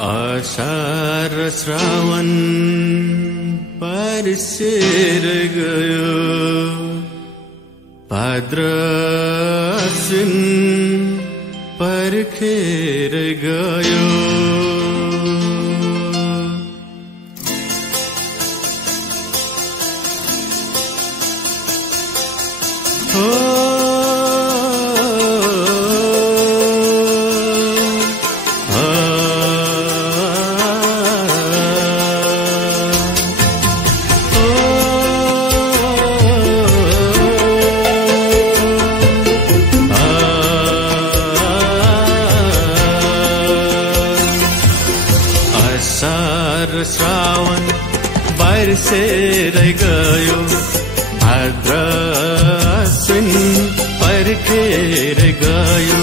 आषाढ श्रावण पर्सेर गयो, भाद्र आश्विन पर्खेर गयो। श्रावण बरसेर गयो, भाद्र आश्विन पर्खेर गयो।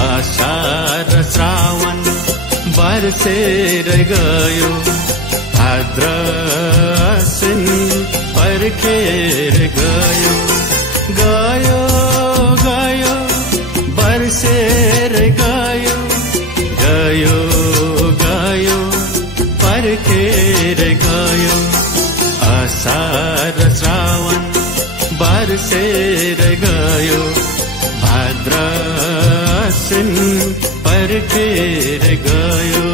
आषाढ श्रावण बरसेर गयो, भाद्र आश्विन पर्खेर गयो। गयो गयो बरसेर गयो, गयो गयो पर्खेर गयो। आषाढ श्रावण बरसेर गयो, भाद्र आश्विन पर्खेर गयो।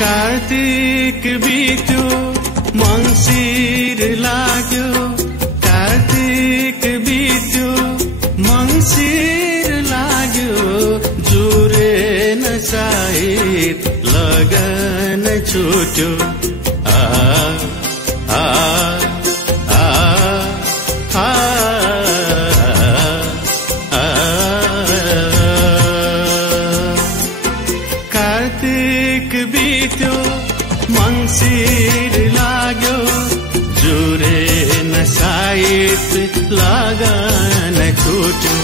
कार्तिक बित्यो मङ्सिर लाग्यो, कार्तिक बित्यो मङ्सिर लाग्यो। जुरेन सायद लगन छुट्यो। आ आ आ आ कार्तिक बित्यो मङ्सिर लाग्यो, जुरेन सायद लगन छुट्यो।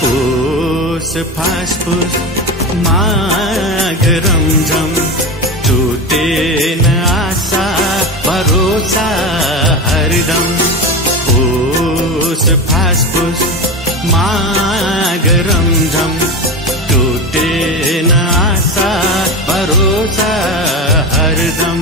पुस फासफुस माघ रमझम, टुटेन आशा भरोसा हरदम। पुस फासफुस माघ रमझम, टुटेन आशा भरोसा हरदम।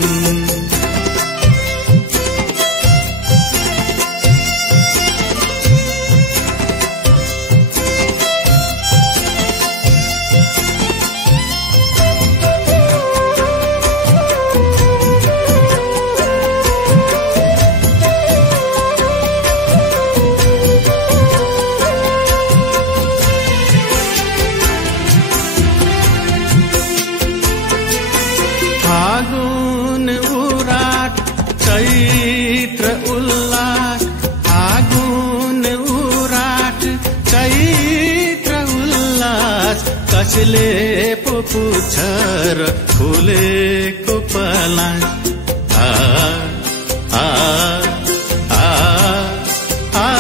फागुन उराट चैत्र उल्लास, फागुन उराट चैत्र उल्लास। कसले पो पुछ र फुलेको पलास। आ आ आ आ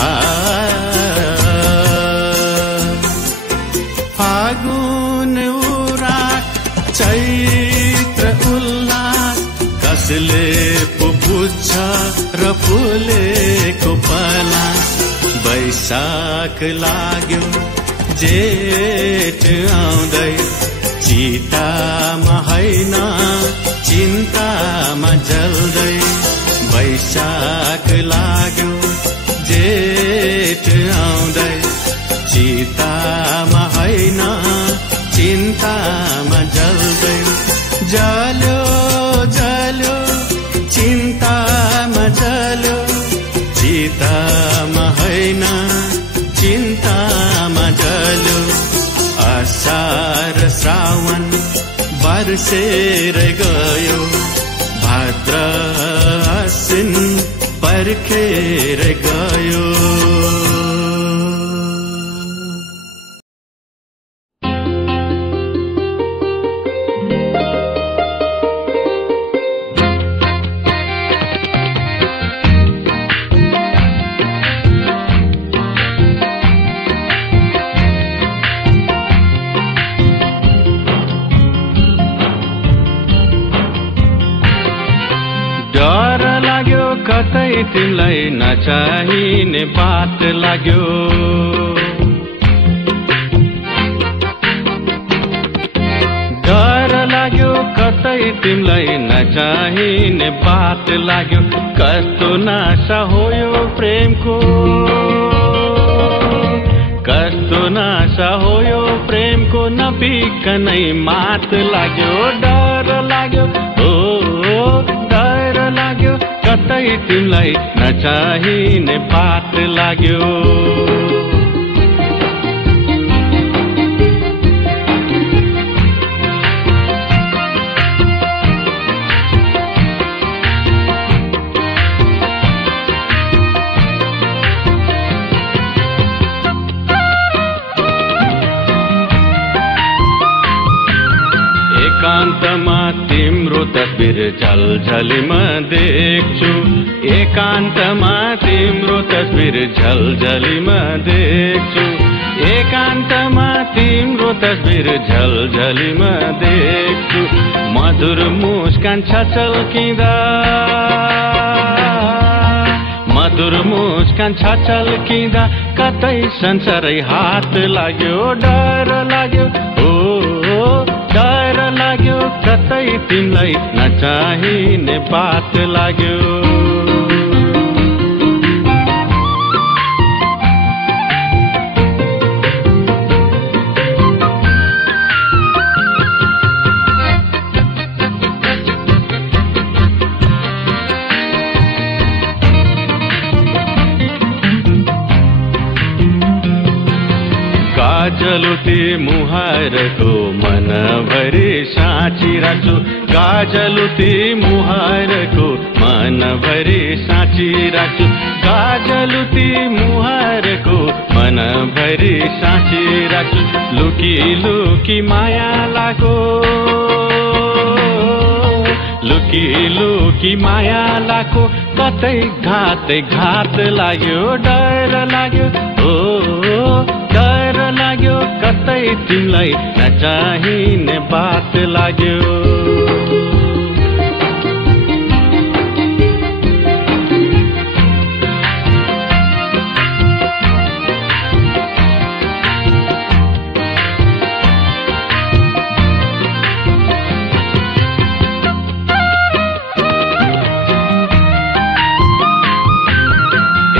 आ फागुन चैत्र उल्लास, कसले पो पुछ र फुलेको पलास। वैशाख लाग्यो जेठ आउँदै, चितामा होइन चिन्तामा जल्दै। वैशाख लाग्यो जेठ आउँदै, चितामा होइन चिन्तामा जल्दै। जल्यो जल्यो चिन्तामा जल्यो, चितामा होइन चिन्तामा जल्यो। आषाढ श्रावण बरसेर गयो, भाद्र आश्विन पर्खेर गयो। डर लाग्यो कतै तिमीलाई नचाहिने बात लाग्यो। डर लाग्यो कतै तिमीलाई नचाहिने बात लाग्यो। कस्तो नाशा हो यो प्रेमको, कस्तो नाशा हो यो प्रेमको, नपिकनै मात लाग्यो। डर लाग्यो डर लाग्यो कतै तिमीलाई नचाहिने बात लाग्यो। एकान्तमा तिम्रो तस्बिर झलझलीमा देख्छु। एकान्तमा तिम्रो तस्बिर झलझलीमा देख्छु। एकान्तमा तिम्रो तस्बिर झलझलीमा देख्छु। मधुर मुस्कान छचल्किँदा, मधुर मुस्कान छचल्किँदा कतै संसारै हात लाग्यो। डर लाग्यो डर लाग्यो कतै तिमीलाई नचाहिने बात लाग्यो। गाजलुती मुहारको मनभरि साँची राख्छु। गाजलुती मुहारको मनभरि साँची राख्छु। गाजलुती मुहारको मनभरि साँची राख्छु। लुकी लुकी माया लागो, लुकी लुकी माया लागो कतै घात लाग्यो। डर लाग्यो डर लाग्यो कतै तिमीलाई नचाहिने बात लाग्यो।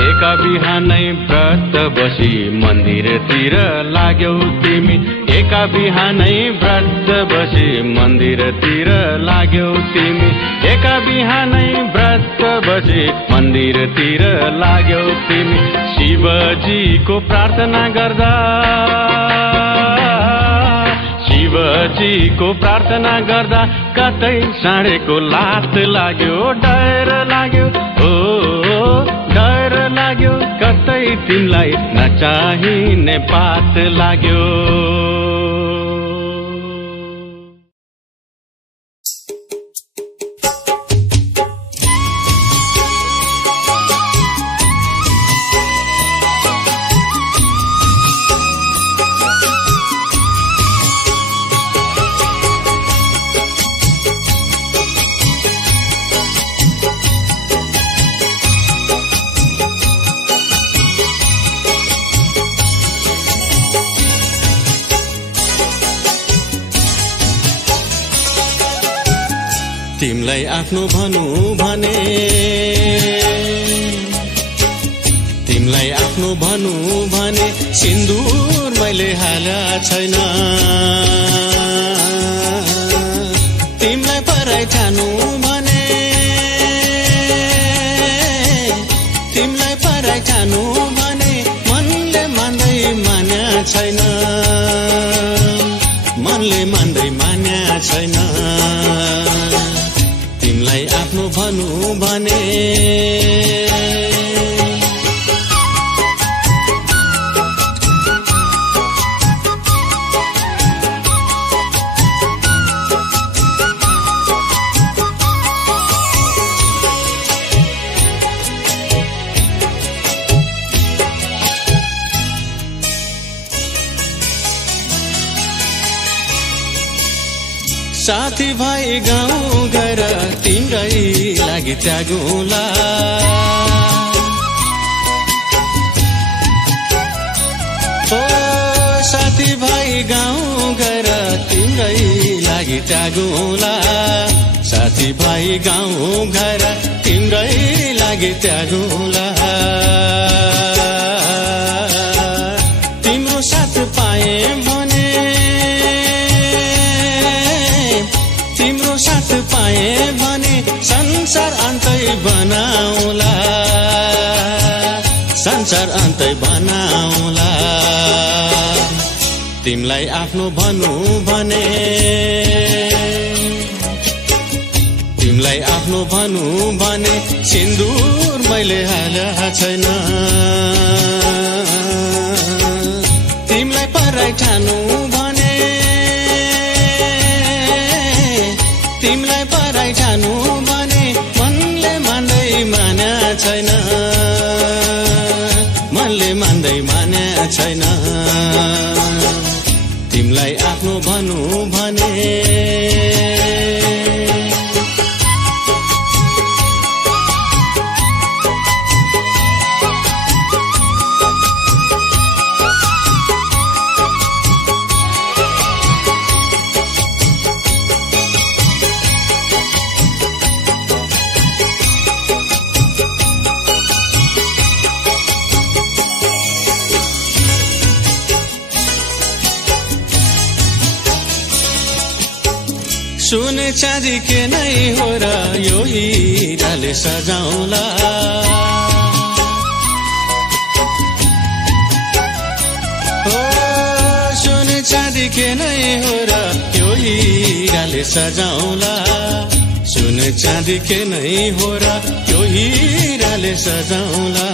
एका बिहानै व्रत बसी मन्दिरतिर लाग्यौ तिमी। एका बिहानै व्रत बसी मन्दिरतिर लाग्यौ तिमी। एका बिहानै व्रत बसी मन्दिरतिर लाग्यौ तिमी। शिवजीको प्रार्थना गर्दा, शिवजीको प्रार्थना गर्दा कतै साँढेको लात लाग्यो। डर लाग्यो डर लाग्यो कतै तिमीलाई नचाहिने बात लाग्यो। तिमलाई आफ्नो भनु भने, तिमलाई आफ्नो भनु भने सिन्दूर मैले हाला छैन। तिमलाई पराई ठानु भने, तिमलाई पराई ठानु भने मनले मान्दै मान्या छैन, मनले मान्दै मान्या छैन। तिमलाई आफ्नो भनु भने साथी भाइ गाउँ घर तिम्रै लागि त्यागौँला ओ साथी भाइ गाउँ घर तिम्रै लागि त्यागौँला साथी भाइ गाउँ घर तिम्रै लागि त्यागौँला तिम्रो साथ पाए भने तिम्रो साथ पाए भने संसार अन्तै बनाउला संसार अन्तै बनाउला तिमीलाई आफ्नो भनु भने तिमीलाई आफ्नो भनु भने सिन्दूर मैले हालेको छैन तिमीलाई पराई ठानु भने तिमीलाई पराई ठानु भने मनले मान्दै माने छैन मनले मान्दै माने छैन तिमीलाई आफ्नो भनु भने सुन चाँदी के नै हो र यो हीराले सजाउला ओ सुन चाँदी के नै हो र यो हीराले सजाउला सुन चाँदी के नै हो र यो हीराले सजाउला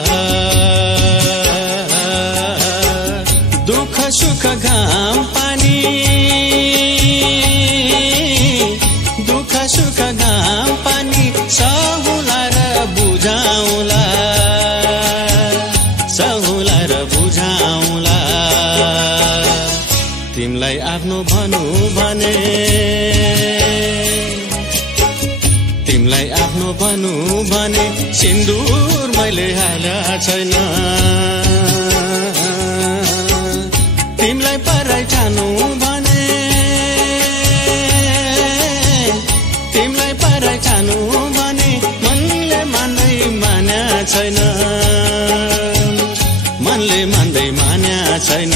दुःख सुख घाम पानी दुःख सुख घाम पानी सहुला र बुझाउला सहुला र बुझाउला तिमीलाई आफ्नो भनु भने तिमीलाई आफ्नो भनु भने सिन्दूर मैले हालेको छैन तिमीलाई पराई ठानु भने तिमीलाई पराई ठानु भने मनले मान्दै माने छैन मनले मान्दै माने छैन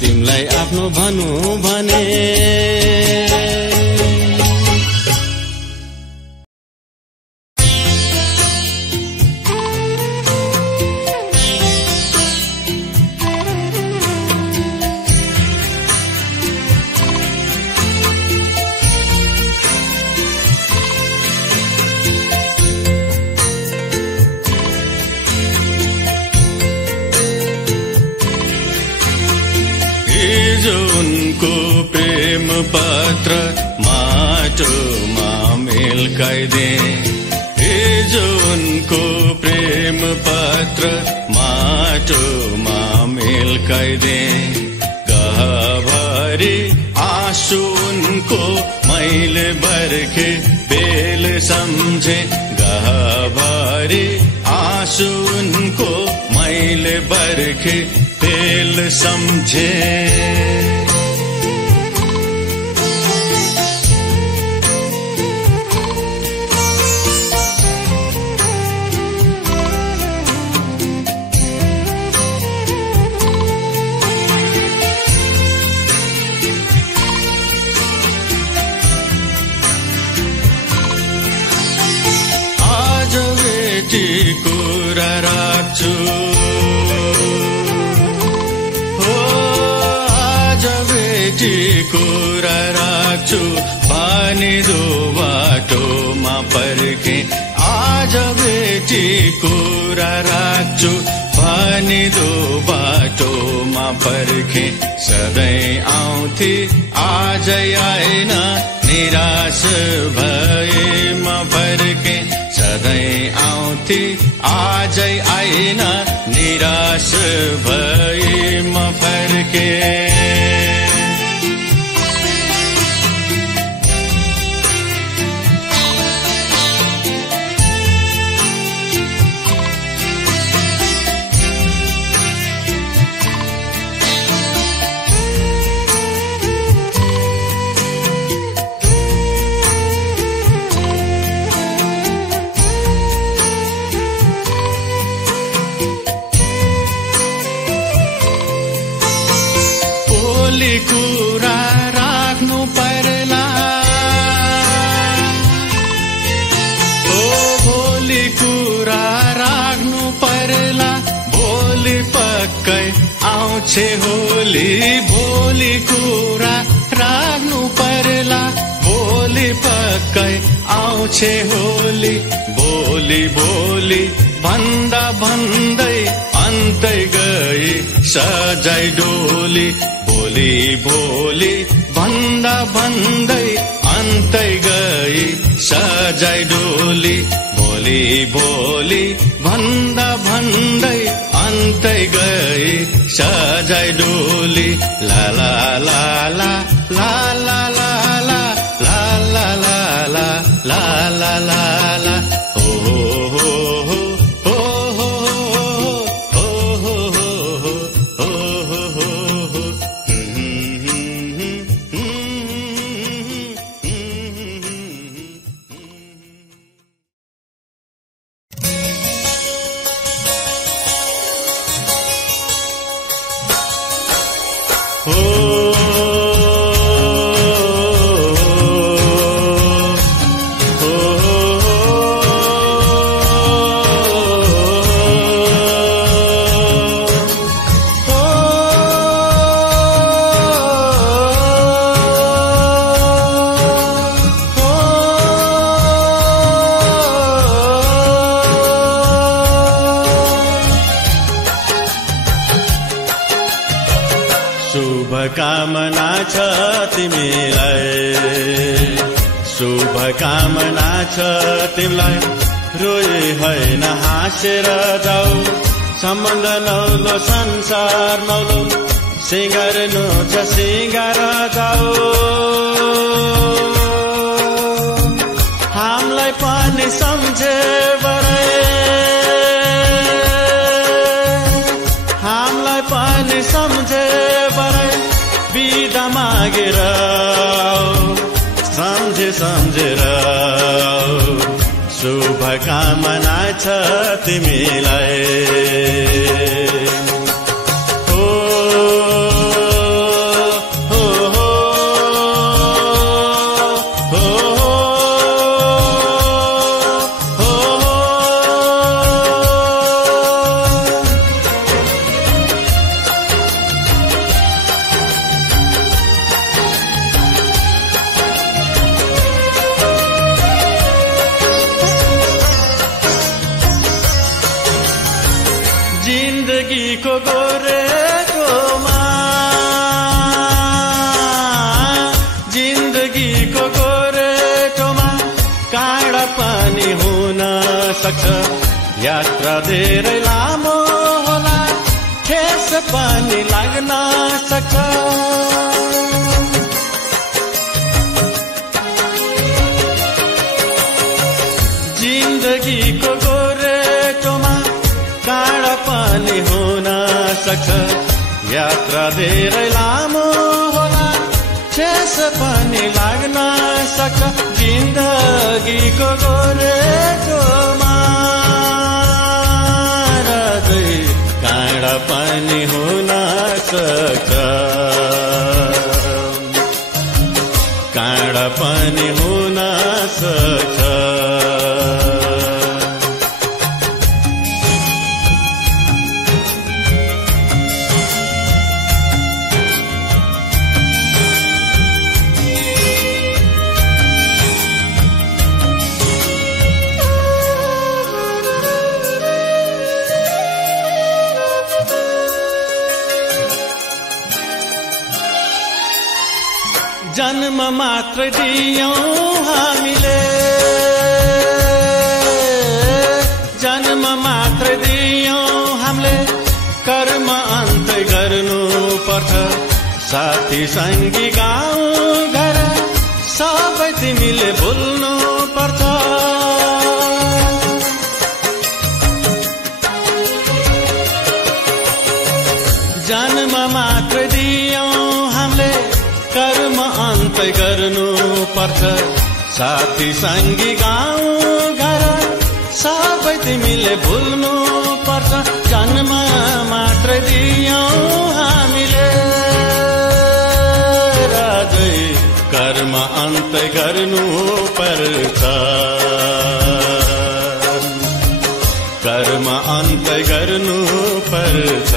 तिमीलाई आफ्नो भनु भने प्रेम पत्र माटोमा मिल्काइदे हिजो उनको प्रेम पत्र माटोमा मिल्काइदे गहभरि आँसु उनको मैले बर्खे बेल सम्झे गहभरि आँसु उनको मैले बर्खे बेल सम्झे कुरा राख्छु हो आज बेटी कुरा राख्छु पानी दो बाटोमा पर्खे आज बेटी कुरा राख्छु पानी दो बाटोमा पर्खे सधैँ आउँथे आज आएन निराश भए म फर्के सधैँ आउँथे आजै आएन निराश भए म फर्के भोलि कुरा राख्नु पर्ला भोलि कुरा राख्नु पर्ला भोलि पक्कै आउँछ होली भोलि कुरा राख्नु पर्ला भोलि पक्कै आउँछ होली भोलि भोलि भन्दा भन्दै अन्तै गई सजाय डोली भोलि भोलि भन्दा भन्दै अन्तै गई सजाय डोली भोलि भोलि भन्दा भन्दै अन्तै गई सजाय डोली ला ला ला ला ला ला ला ला ला ला ला ला ला ला ला ला हो हो हो शुभकामना छ तिमीलाई शुभकामना छ तिमीलाई रोए होइन हाँसेर जाऊ सम्बन्ध नौलो संसार नौलो सिँगार्नु छ सिँगार जाऊ हामीलाई पनि सम्झे बरै हामीलाई पनि सम्झे बरै बिदा मागेर सम्झे सम्झेर शुभकामना छ तिमीलाई हो हो हो हो हो जिन्दगीको गोरेटोमा जिन्दगीको गोरेटोमा काँडा पनि हुन सक्छ यात्रा धेरै लामो होला ठेस पनि लाग्न सक्छ जिन्दगीको गोरेटोमा काँडा पनि हुन सक्छ यात्रा धेरै लामो होला ठेस पनि लाग्न सक्छ जिन्दगीको गोरेटोमा हृदय काँडा पनि हुन सक्छ काँडा पनि हुन सक्छ जन्म मात्र दियौं हामीले जन्म मात्र दियौं हामीले कर्म अन्त गर्नु पर्छ साथी संगी गाउँ घर सबै तिमीले भुल्नु पर्छ जन्म मात्र दियौं हामीले कर्म अन्त गर्नु पर्छ साथी संगी गाउँ घर सबै तिमीले भुल्नु पर्छ। जन्म मात्र दियौं हामीले कर्म अन्त गर्नु पर्छ कर्म अन्त गर्नु पर्छ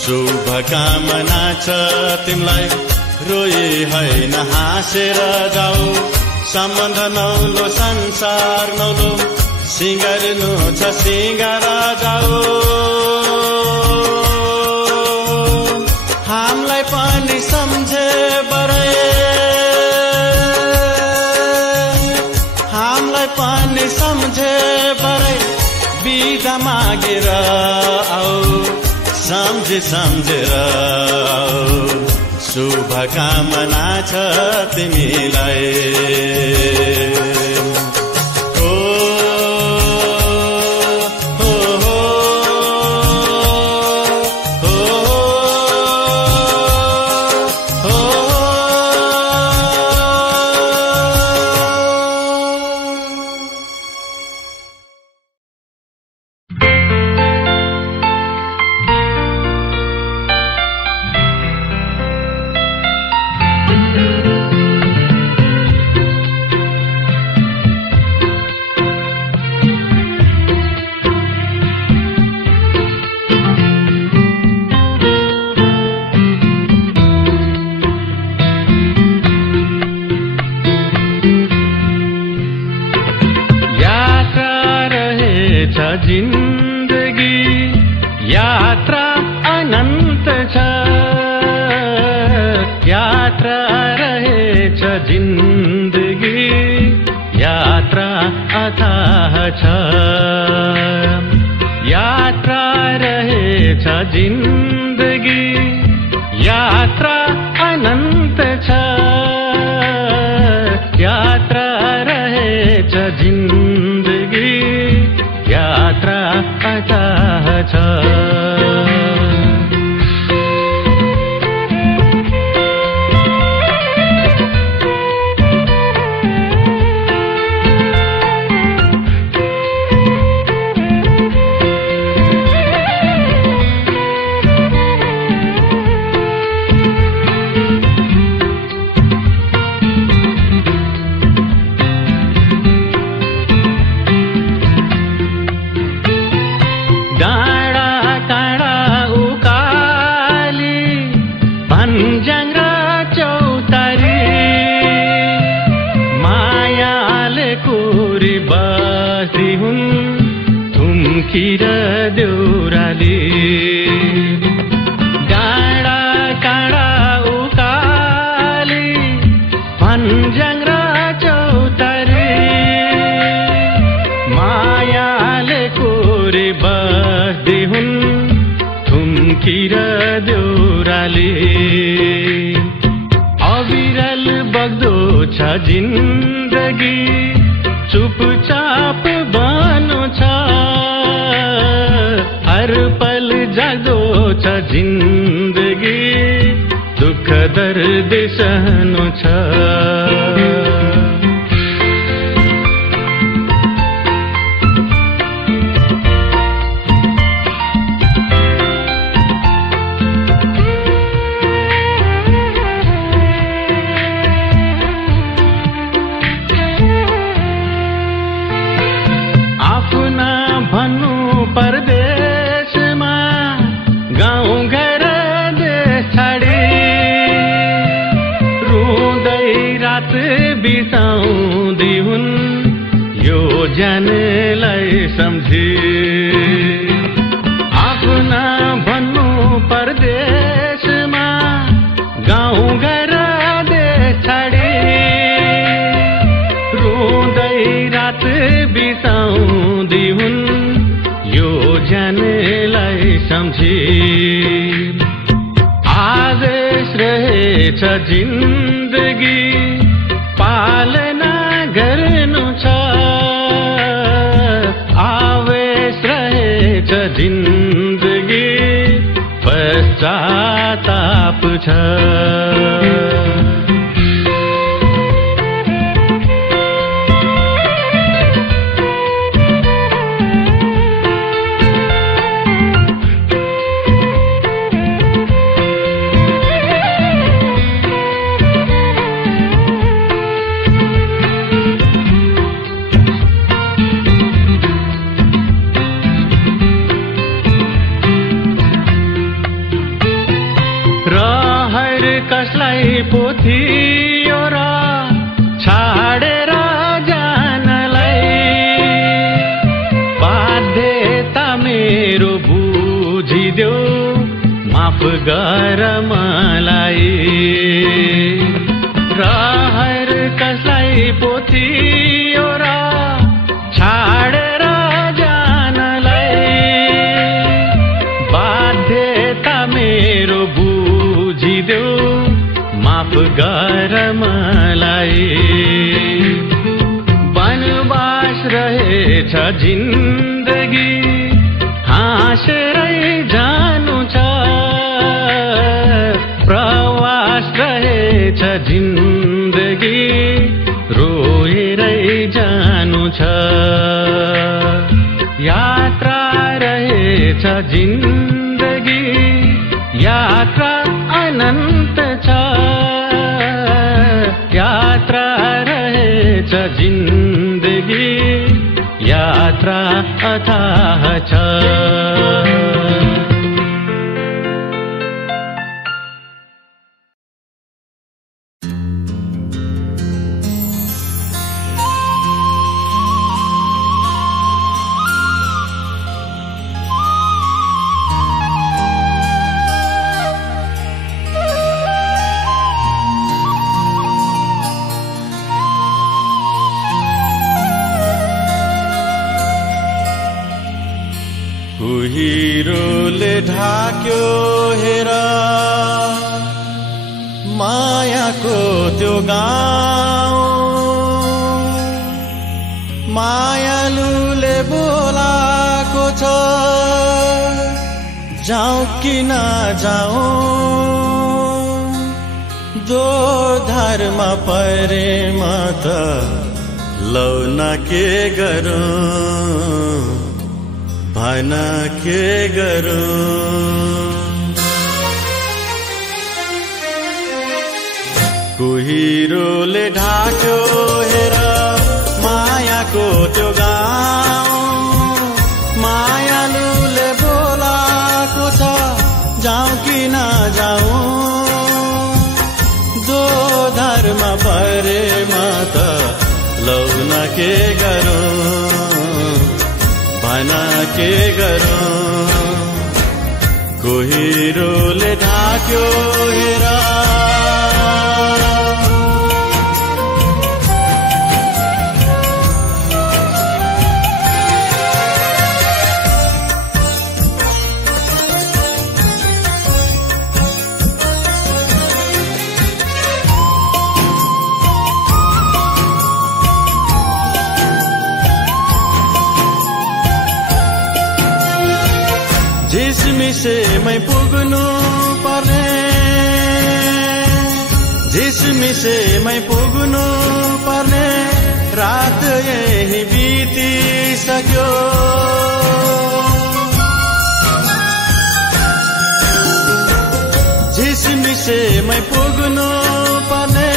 शुभकामना छ तिमीलाई रोए होइन हाँसेर जाऊ सम्बन्ध नौलो संसार नौलो सिंगार्नु छ सिंगार जाऊ हामीलाई पनि सम्झे बरै हामीलाई पनि सम्झे बरै बिदा मागेर आऊ सम्झेर आऊ शुभकामना छ तिमीलाई जिन्दगी पालना गर्नु छ आवेश रहेछ जिन्दगी पश्चाताप छ कसलाई पो थियो र छाडेर जानलाई बाध्यता मेरो बुझिदेऊ माफ गर मलाई रहर कसलाई पो थियो र छाडेर जानलाई बाध्यता मेरो बुझिदेऊ माफ गर मलाई वनवास रहेछ जिन्दगी हाँसेरै जानु छ प्रवास रहेछ जिन्दगी रोएरै जानु छ यात्रा रहेछ जिन्दगी यात्रा अनन्त छ यात्रा रहेछ जिन्दगी यात्रा अथाह छ कुहिरोले ढाक्यो हेर मायाको त्यो गाउँ मायालुले बोलाको छ जाउँ कि नजाउँ दोधारमा परे म त लौ न के गरौँ भन के गरौँ कुहिरोले ढाक्यो हेर मायाको त्यो गाउँ मायालुले बोलाको छ जाउँ कि नजाउँ दोधारमा परे म त लौ न के गरौँ भन के गरौँ कुहिरोले ढाक्यो हेर झिसमिसेमै पुग्नु पर्ने झिसमिसेमै पुग्नु पर्ने रात यही बितिसक्यो झिसमिसेमै पुग्नु पर्ने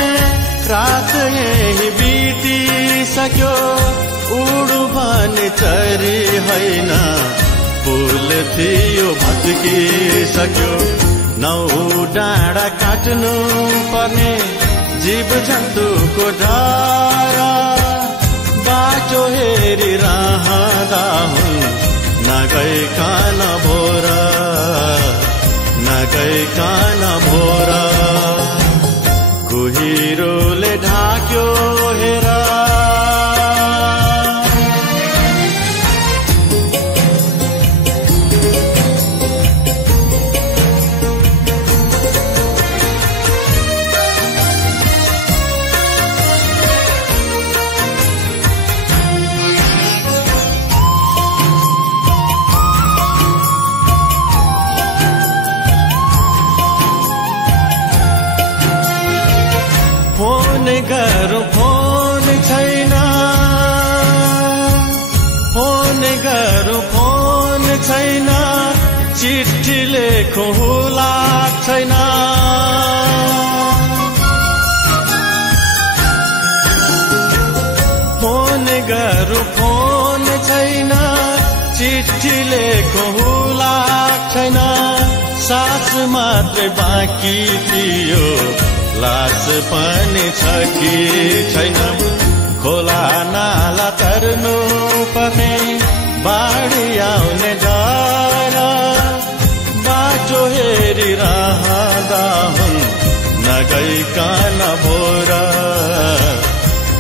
रात यही बितिसक्यो उडु भने चरी होइन फूल थियो भत्किसक्यो नौ डाँडा काट्नु पर्ने जीव जन्तुको डर बाटो हेरिरहँदा हुन् नगइकन भोर नगइकन भोर कुहिरोले ढाक्यो हेर गरौँ फोन छैन फोन गरौँ फोन छैन चिठी लेखौँ हुलाक छैन फोन गरौँ फोन छैन चिठी लेखौँ हुलाक छैन सास मात्रै बाँकी थियो लास पनि छ कि छैन खोला नाला तर्नु पर्ने बाढी आउने डर बाटो हेरिरहँदा हुन् नगइकन भोर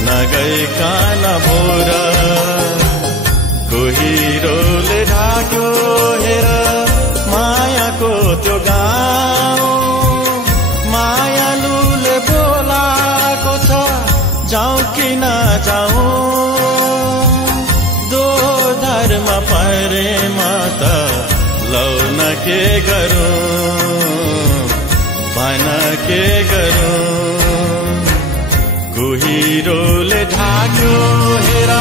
नगइकन भोर कोहिरोले ढाक्यो हेर मायाको त्यो गाउँ मायालुले बोलाको छ जाउँ कि नजाउँ दोधारमा परेमा त लौन के गरौँ भन के गरौँ कोहिरोले ढाक्यो हेर